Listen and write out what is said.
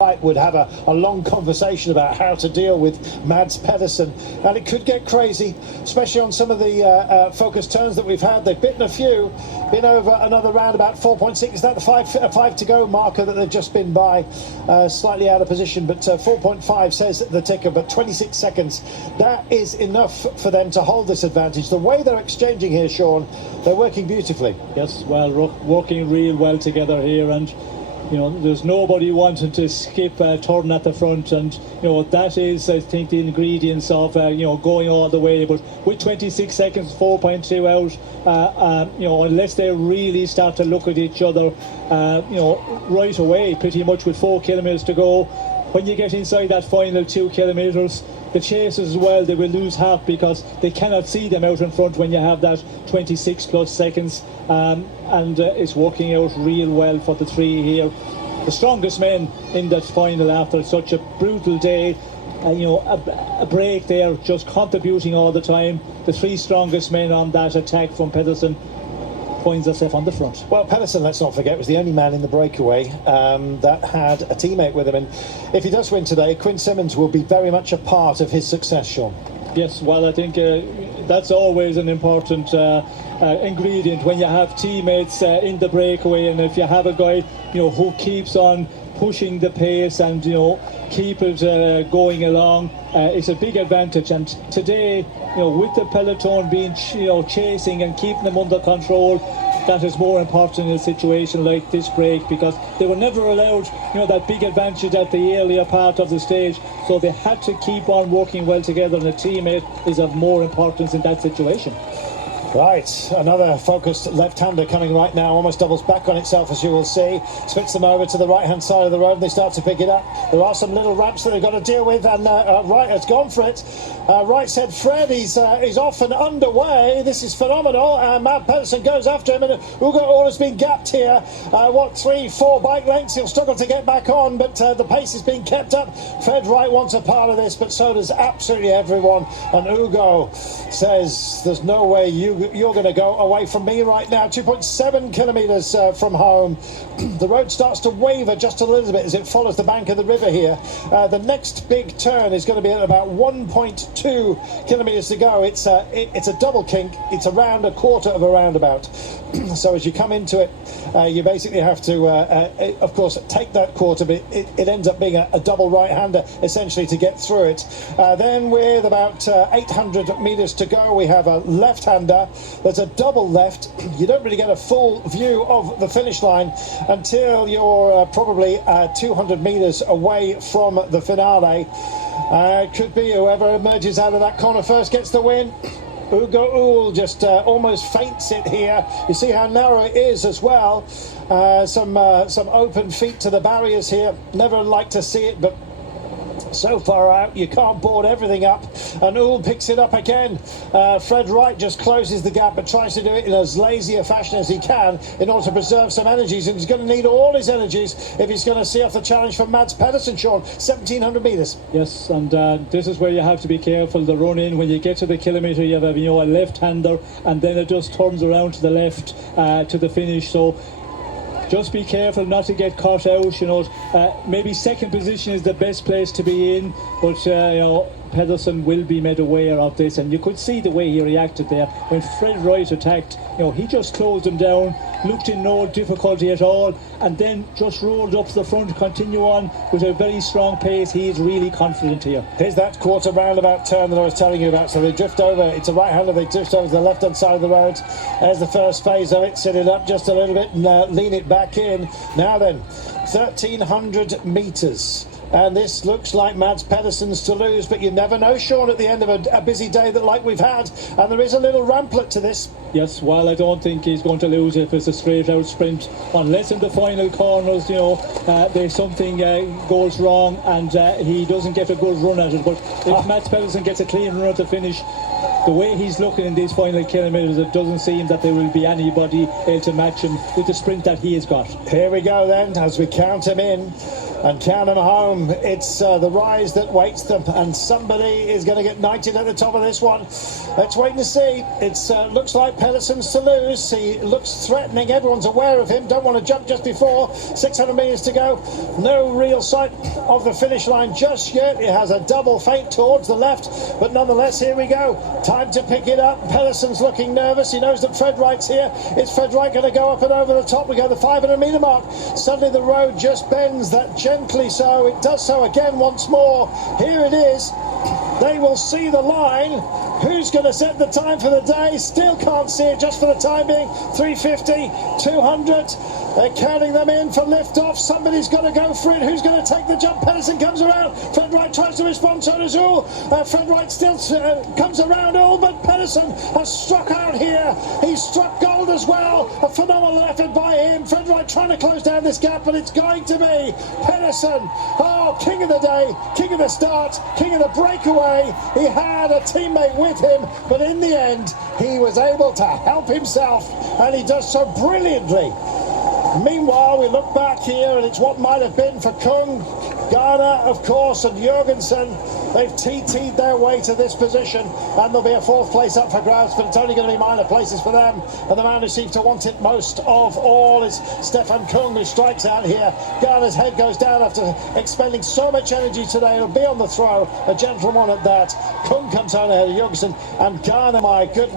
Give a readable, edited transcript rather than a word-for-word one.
would have a long conversation about how to deal with Mads Pedersen, and it could get crazy, especially on some of the focus turns that we've had. They've bitten a few, been over another round about 4.6. Is that the five to go marker that they've just been by? Slightly out of position, but 4.5 says the ticker, but 26 seconds, that is enough for them to hold this advantage. The way they're exchanging here, Sean, they're working beautifully. Yes, well, working real well together here, and you know, there's nobody wanting to skip a turn at the front, and you know, that is, I think, the ingredients of you know, going all the way. But with 26 seconds, 4.2 out, you know, unless they really start to look at each other, you know, right away, pretty much with 4 kilometres to go, when you get inside that final 2 kilometres, the chasers as well, they will lose half because they cannot see them out in front when you have that 26 plus seconds, and it's working out real well for the three here. The strongest men in that final after such a brutal day, you know, a break there, just contributing all the time. The three strongest men on that attack from Pedersen finds herself on the front. Well, Pedersen, let's not forget, was the only man in the breakaway that had a teammate with him, and if he does win today, Quinn Simmons will be very much a part of his success, Sean. Yes, well, I think that's always an important ingredient when you have teammates in the breakaway, and if you have a guy, you know, who keeps on pushing the pace and, you know, keep it going along, it's a big advantage. And today, you know, with the peloton being, you know, chasing and keeping them under control, that is more important in a situation like this break, because they were never allowed, you know, that big advantage at the earlier part of the stage, so they had to keep on working well together, and a teammate is of more importance in that situation. Right, another focused left-hander coming right now, almost doubles back on itself, as you will see. Spits them over to the right-hand side of the road, and they start to pick it up. There are some little ramps that they've got to deal with, and Wright has gone for it. Wright said Fred, he's off and underway. This is phenomenal. Matt Pedersen goes after him, and Ugo All has been gapped here. 3-4 bike lengths. He'll struggle to get back on, but the pace is being kept up. Fred Wright wants a part of this, but so does absolutely everyone. And Ugo says, there's no way you're going to go away from me right now. 2.7 kilometres from home. The road starts to waver just a little bit as it follows the bank of the river here. The next big turn is going to be at about 1.2 kilometres to go. It's a double kink. It's around a quarter of a roundabout. So as you come into it, you basically have to, of course, take that quarter, but it ends up being a double right-hander, essentially, to get through it. Then with about 800 metres to go, we have a left-hander. There's a double left. You don't really get a full view of the finish line until you're probably 200 metres away from the finale. Could be whoever emerges out of that corner first gets the win. Ugo Ull just almost faints it here. You see how narrow it is as well. Some open feet to the barriers here. Never like to see it, but so far out you can't board everything up, and Ull picks it up again. Fred Wright just closes the gap, but tries to do it in as lazy a fashion as he can in order to preserve some energies, and he's going to need all his energies if he's going to see off the challenge from Mads Pedersen, Sean. 1700 metres. Yes, and this is where you have to be careful. The run in, when you get to the kilometre, you have, you know, a left-hander, and then it just turns around to the left to the finish, so just be careful not to get caught out. You know, maybe second position is the best place to be in, but you know, Pedersen will be made aware of this, and you could see the way he reacted there when Fred Wright attacked. You know, he just closed him down, looked in no difficulty at all, and then just rolled up to the front, continue on with a very strong pace. He is really confident here. Here's that quarter roundabout turn that I was telling you about. So they drift over, it's a right-hander, they drift over to the left-hand side of the road. There's the first phase of it. Sit it up just a little bit and lean it back in. Now then, 1300 metres. And this looks like Mads Pedersen's to lose, but you never know, Sean, at the end of a busy day that like we've had. And there is a little ramplet to this. Yes, well, I don't think he's going to lose if it's a straight-out sprint, unless in the final corners, you know, there's something goes wrong and he doesn't get a good run at it. But if Mads Pedersen gets a clean run at the finish, the way he's looking in these final kilometres, it doesn't seem that there will be anybody able to match him with the sprint that he has got. Here we go then, as we count him in. And count them home. It's the rise that waits them, and somebody is going to get knighted at the top of this one. Let's wait and see. It looks like Pedersen's to lose. He looks threatening. Everyone's aware of him. Don't want to jump just before. 600 metres to go. No real sight of the finish line just yet. It has a double feint towards the left, but nonetheless, here we go. Time to pick it up. Pedersen's looking nervous. He knows that Fred Wright's here. Is Fred Wright going to go up and over the top? We go the 500 metre mark. Suddenly the road just bends that gently, so it does so again once more. Here it is. They will see the line. Who's going to set the time for the day? Still can't see it just for the time being. 350, 200. They're counting them in for liftoff. Somebody's got to go for it. Who's going to take the jump? Pedersen comes around. Fred Wright tries to respond. So does Uhl. Fred Wright still comes around Uhl, but Pedersen has struck out here. He's struck gold as well. A phenomenal effort by him. Fred Wright trying to close down this gap, but it's going to be Pedersen. Oh, king of the day, king of the start, king of the breakaway. He had a teammate with him, but in the end, he was able to help himself, and he does so brilliantly. Meanwhile, we look back here, and it's what might have been for Kung, Garner, of course, and Jorgensen. They've TT'd their way to this position, and there'll be a fourth place up for grabs, but it's only going to be minor places for them. And the man who seems to want it most of all is Stefan Kung, who strikes out here. Garner's head goes down after expending so much energy today. He'll be on the throw, a gentleman at that. Kung comes on ahead of Jorgensen, and Garner, my goodness.